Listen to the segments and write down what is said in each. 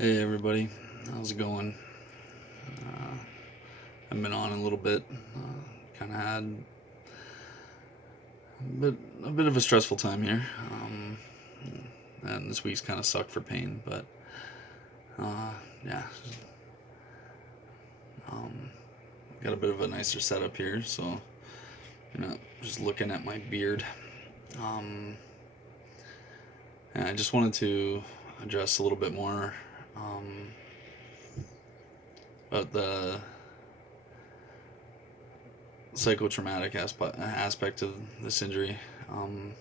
Hey everybody, how's it going? I've been on a little bit. Kind of had a bit of a stressful time here, and this week's kind of sucked for pain. But yeah, um, got a bit of a nicer setup here, so just looking at my beard. Um, and I just wanted to address a little bit more um, about the psychotraumatic aspect of this injury. Um,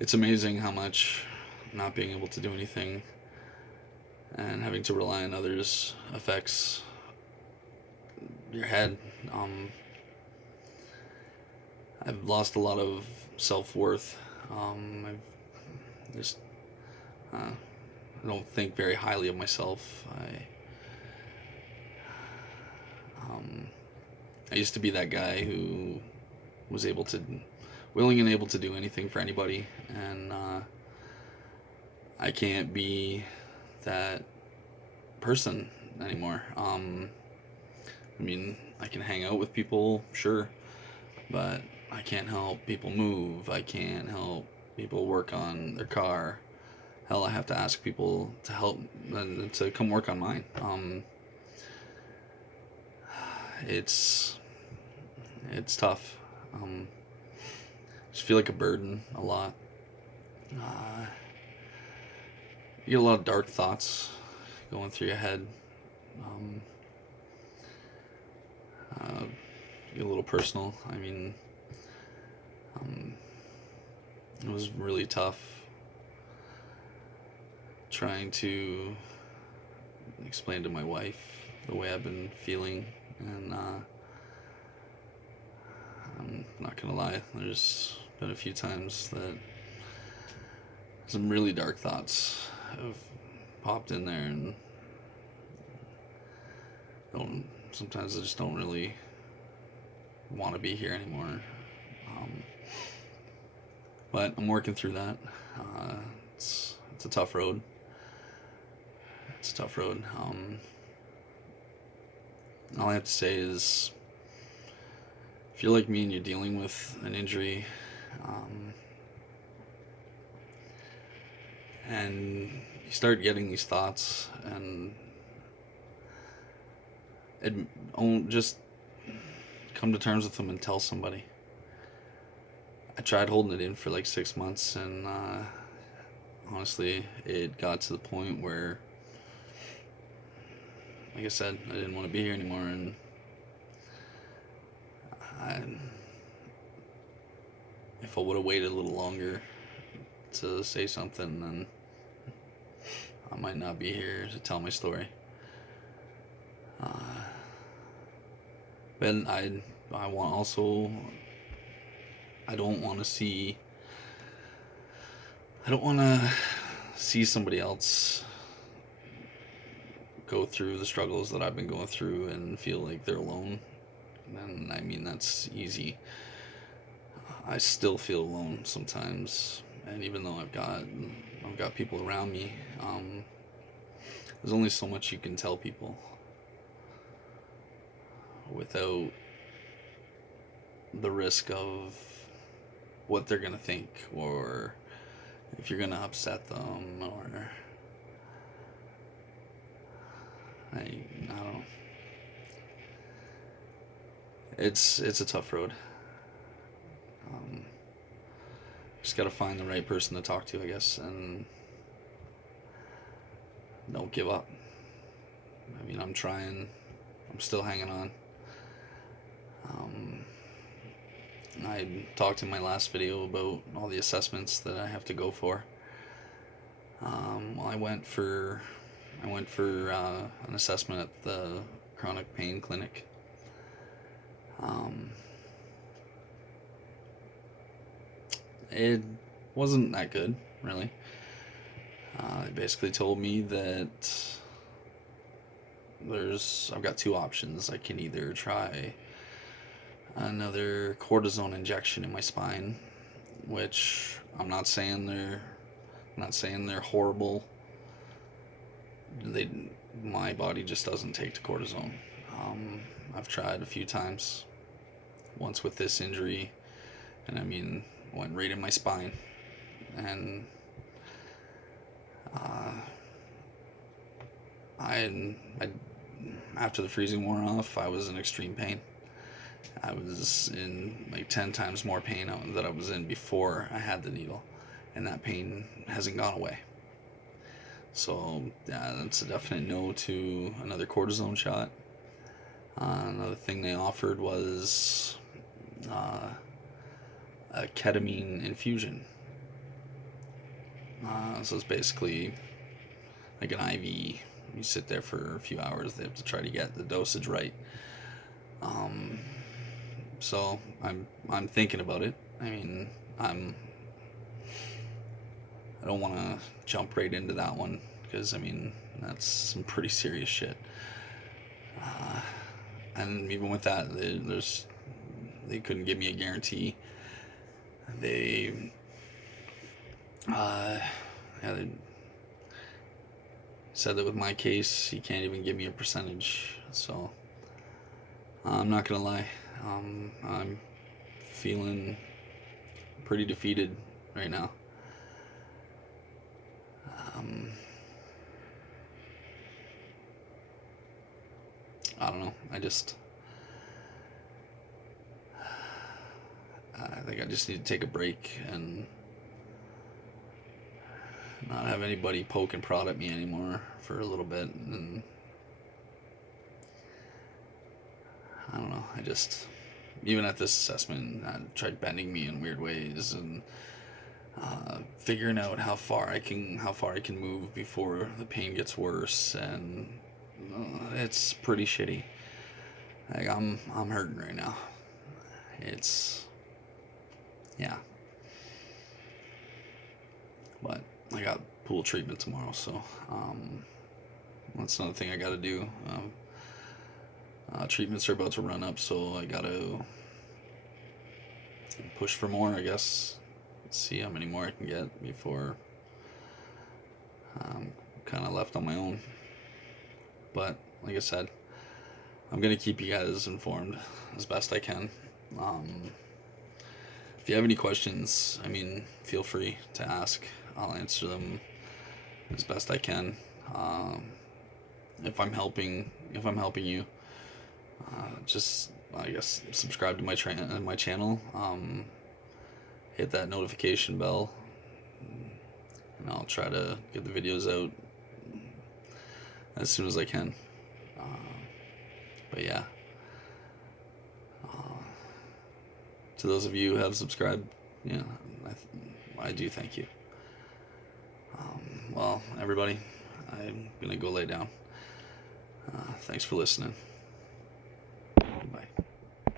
it's amazing how much not being able to do anything and having to rely on others affects your head. Um, I've lost a lot of self worth. I've just I don't think very highly of myself. Um, I used to be that guy who was willing and able to do anything for anybody, and I can't be that person anymore. I mean, I can hang out with people, sure, but I can't help people move. I can't help people work on their car. Hell, I have to ask people to help and to come work on mine. It's it's tough. Just feel like a burden a lot. You get a lot of dark thoughts going through your head. Um, uh, get a little personal. I mean, um, it was really tough trying to explain to my wife the way I've been feeling, and I'm not gonna lie, there's been a few times that some really dark thoughts have popped in there, and don't sometimes I just don't really want to be here anymore. Um, but I'm working through that. It's a tough road. It's a tough road. All I have to say is, if you're like me and you're dealing with an injury, um, and you start getting these thoughts, and just come to terms with them and tell somebody. I tried holding it in for like 6 months, and honestly, it got to the point where, like I said, I didn't want to be here anymore, and I, if I would have waited a little longer to say something, then I might not be here to tell my story. But I want also, I don't want to see I don't want to see somebody else go through the struggles that I've been going through and feel like they're alone. And I mean, that's easy. I still feel alone sometimes, and even though I've got people around me, there's only so much you can tell people without the risk of what they're gonna think, or if you're gonna upset them, or I don't know. It's a tough road. Um, just gotta find the right person to talk to, I guess, and don't give up. I mean, I'm trying. I'm still hanging on. Um, I talked in my last video about all the assessments that I have to go for. Well, I went for an assessment at the chronic pain clinic. Um, it wasn't that good, really. They basically told me that I've got two options. I can either try another cortisone injection in my spine, which I'm not saying they're horrible. they my body just doesn't take to cortisone. I've tried a few times. Once with this injury, and I mean, went right in my spine, and I after the freezing wore off, I was in extreme pain. I was in like 10 times more pain that I was in before I had the needle, and that pain hasn't gone away. So yeah, that's a definite no to another cortisone shot. Another thing they offered was a ketamine infusion. So it's basically like an IV. You sit there for a few hours. They have to try to get the dosage right. So I'm thinking about it. I mean, I don't want to jump right into that one because I mean that's some pretty serious shit. And even with that, they couldn't give me a guarantee. They they said that with my case, he can't even give me a percentage. So I'm not gonna lie, I'm feeling pretty defeated right now. I don't know. I think I just need to take a break and not have anybody poke and prod at me anymore for a little bit. And I don't know. Even at this assessment, I tried bending me in weird ways and figuring out how far I can move before the pain gets worse, and it's pretty shitty. Like I'm hurting right now. It's yeah. But I got pool treatment tomorrow, so that's another thing I got to do. Treatments are about to run up, so I got to push for more, I guess. See how many more I can get before I'm kind of left on my own. But like I said, I'm gonna keep you guys informed as best I can. If you have any questions, I mean, feel free to ask. I'll answer them as best I can. If I'm helping you, just I guess subscribe to my channel. Hit that notification bell, and I'll try to get the videos out as soon as I can. But yeah, to those of you who have subscribed, yeah, I do thank you. Well, everybody, I'm gonna go lay down. Thanks for listening.